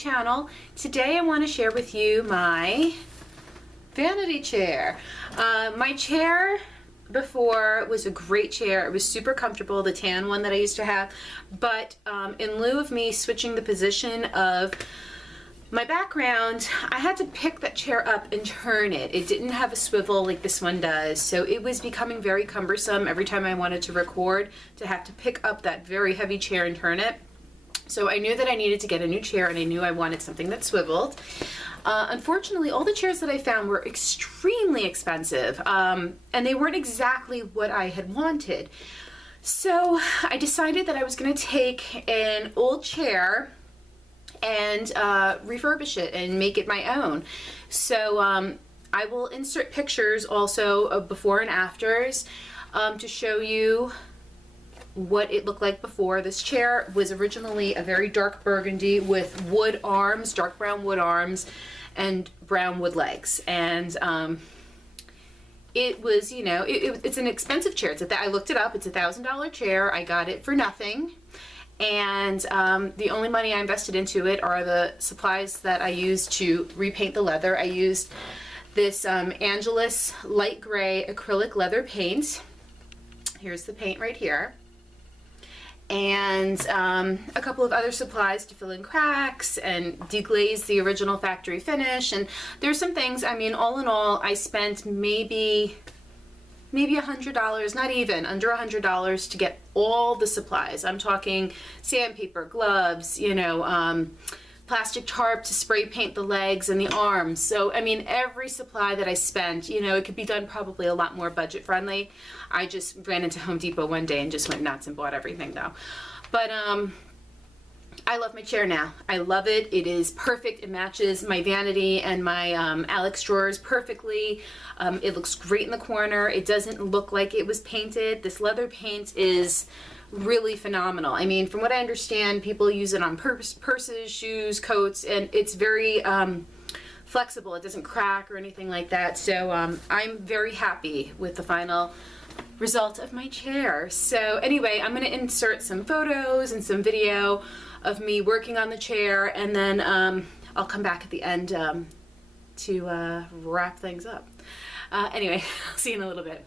channel. Today I want to share with you my vanity chair. My chair before was a great chair. It was super comfortable, the tan one that I used to have, but in lieu of me switching the position of my background, I had to pick that chair up and turn it. It didn't have a swivel like this one does, so it was becoming very cumbersome every time I wanted to record to have to pick up that very heavy chair and turn it. So I knew that I needed to get a new chair, and I knew I wanted something that swiveled. Unfortunately, all the chairs that I found were extremely expensive, and they weren't exactly what I had wanted. So I decided that I was going to take an old chair and refurbish it and make it my own. So I will insert pictures also of before and afters to show you what it looked like before. This chair was originally a very dark burgundy with wood arms, dark brown wood arms, and brown wood legs. And it was, you know, it's an expensive chair. I looked it up. It's a $1,000 chair. I got it for nothing. And the only money I invested into it are the supplies that I used to repaint the leather. I used this Angelus light gray acrylic leather paint. Here's the paint right here. And a couple of other supplies to fill in cracks and deglaze the original factory finish. And there's some things, I mean, all in all, I spent maybe $100, not even, under $100 to get all the supplies. I'm talking sandpaper, gloves, you know, plastic tarp to spray paint the legs and the arms. So, I mean, every supply that I spent, you know, it could be done probably a lot more budget friendly. I just ran into Home Depot one day and just went nuts and bought everything though. But I love my chair now. I love it. It is perfect. It matches my vanity and my Alex drawers perfectly. It looks great in the corner. It doesn't look like it was painted. This leather paint is really phenomenal. I mean, from what I understand, people use it on purses, shoes, coats, and it's very flexible. It doesn't crack or anything like that. So I'm very happy with the final result of my chair. So anyway, I'm going to insert some photos and some video of me working on the chair, and then I'll come back at the end to wrap things up. Anyway, I'll see you in a little bit.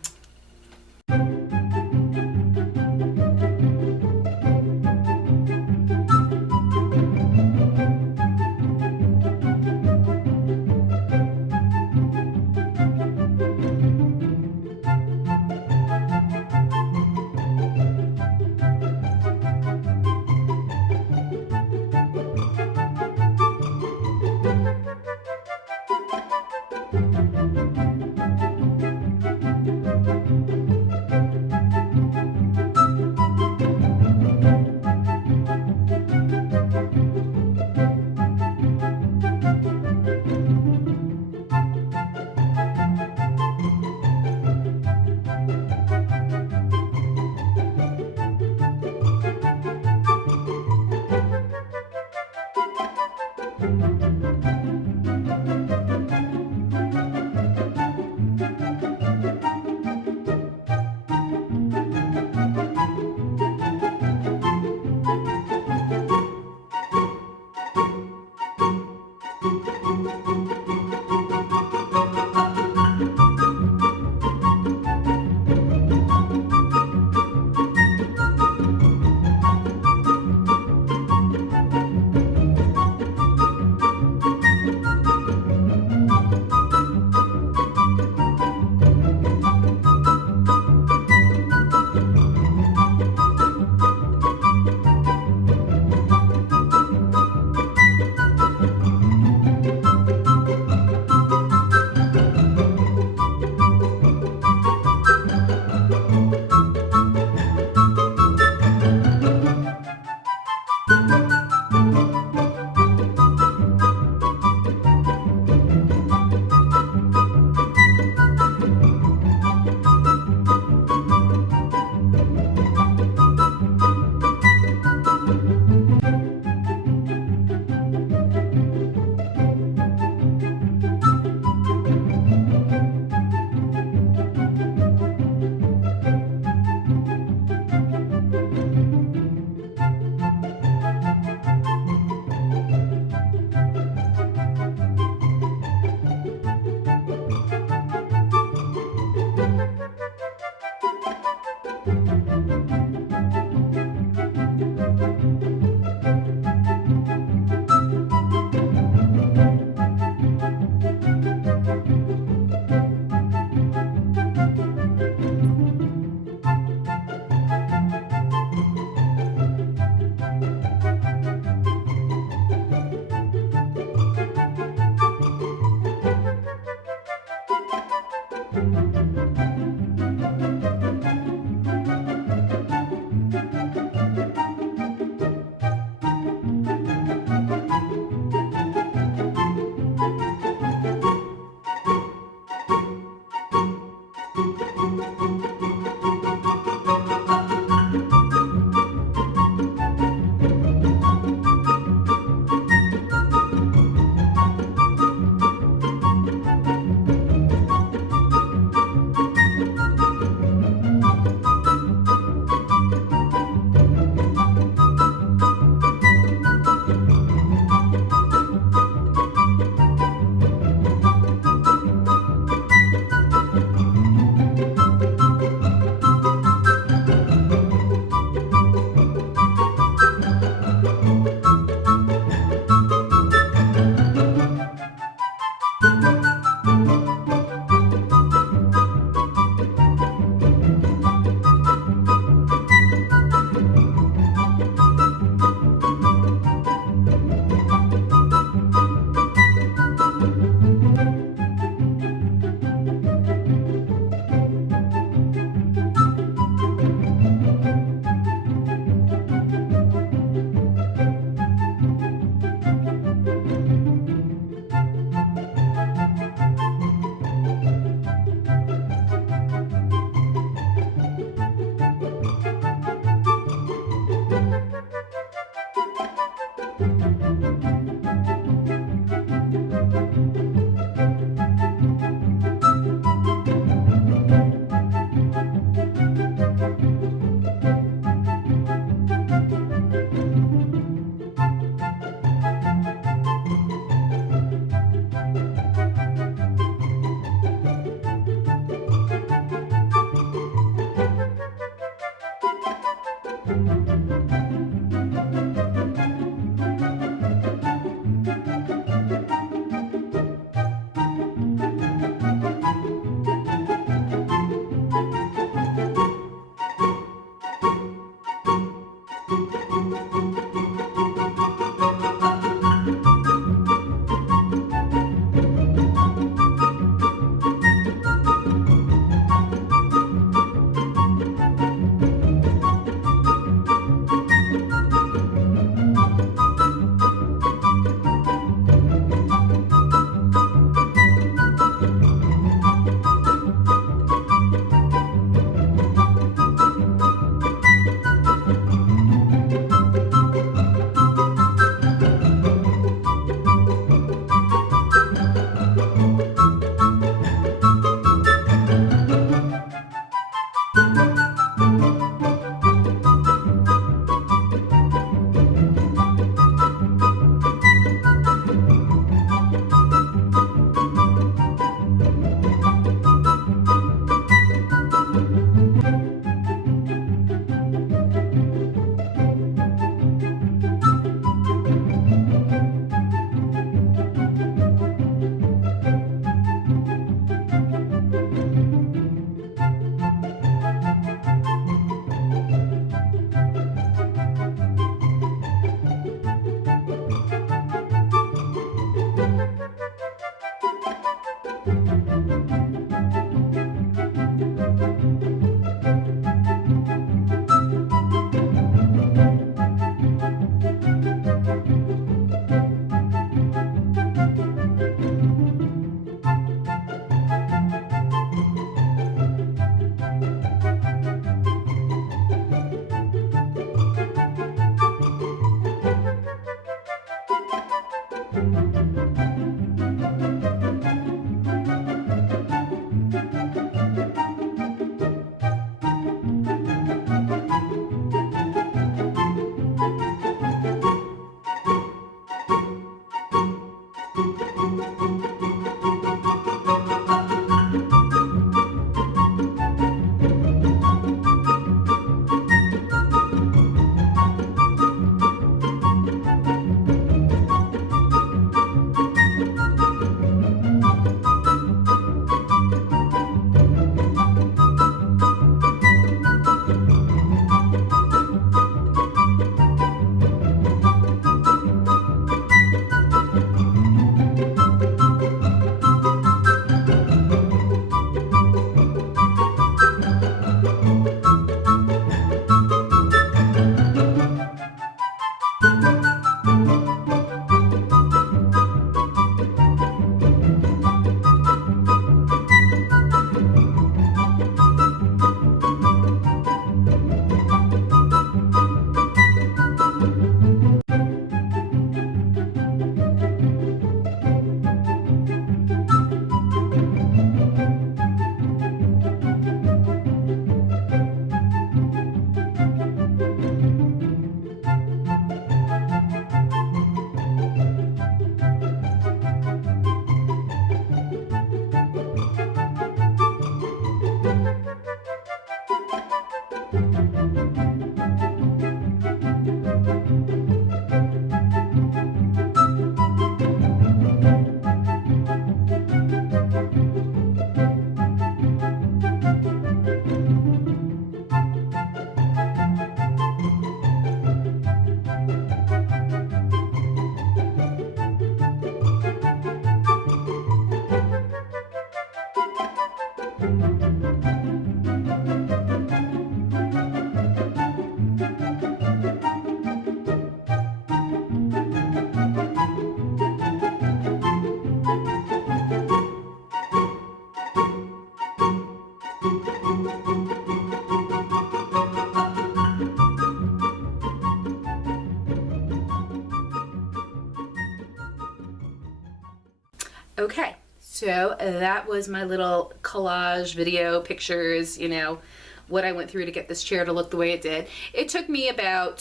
Okay, so that was my little collage video pictures, you know, what I went through to get this chair to look the way it did. It took me about,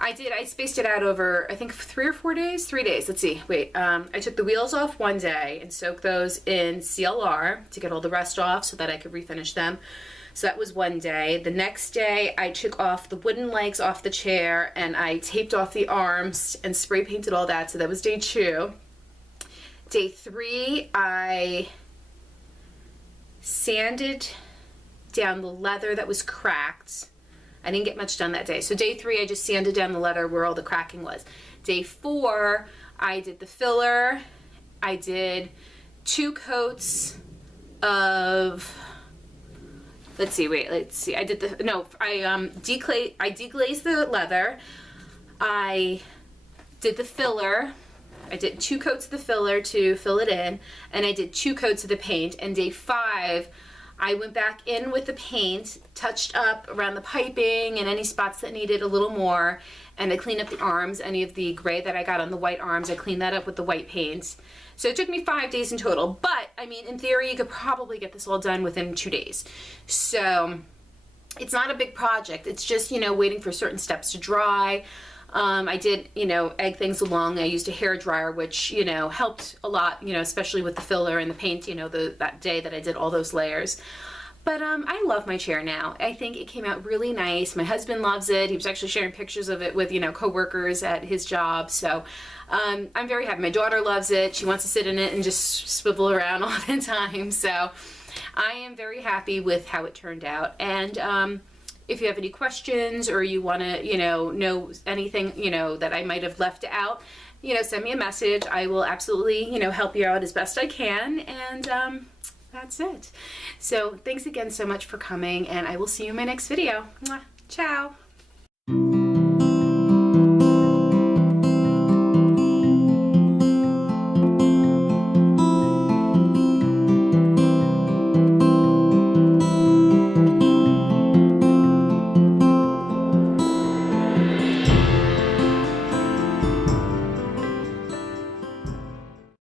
I spaced it out over, I think 3 or 4 days? 3 days, let's see, wait. I took the wheels off one day and soaked those in CLR to get all the rust off so that I could refinish them. So that was one day. The next day I took off the wooden legs off the chair and I taped off the arms and spray painted all that, so that was day 2. Day 3, I sanded down the leather that was cracked. I didn't get much done that day. So day 3, I just sanded down the leather where all the cracking was. Day 4, I did the filler. I did 2 coats of, let's see, I did the, no, I deglazed the leather. I did the filler. I did 2 coats of the filler to fill it in, and I did 2 coats of the paint. And day 5, I went back in with the paint, touched up around the piping and any spots that needed a little more, and I cleaned up the arms, any of the gray that I got on the white arms, I cleaned that up with the white paint. So it took me 5 days in total, but I mean, in theory, you could probably get this all done within 2 days. So it's not a big project. It's just, you know, waiting for certain steps to dry. I did, you know, egg things along. I used a hair dryer, which, you know, helped a lot, you know, especially with the filler and the paint, you know, that day that I did all those layers. But I love my chair now. I think it came out really nice. My husband loves it. He was actually sharing pictures of it with, you know, coworkers at his job. So I'm very happy. My daughter loves it. She wants to sit in it and just swivel around all the time. So I am very happy with how it turned out. And if you have any questions or you want to, you know anything, you know, that I might have left out, you know, send me a message. I will absolutely, you know, help you out as best I can. And that's it. So thanks again so much for coming, and I will see you in my next video. Mwah. Ciao.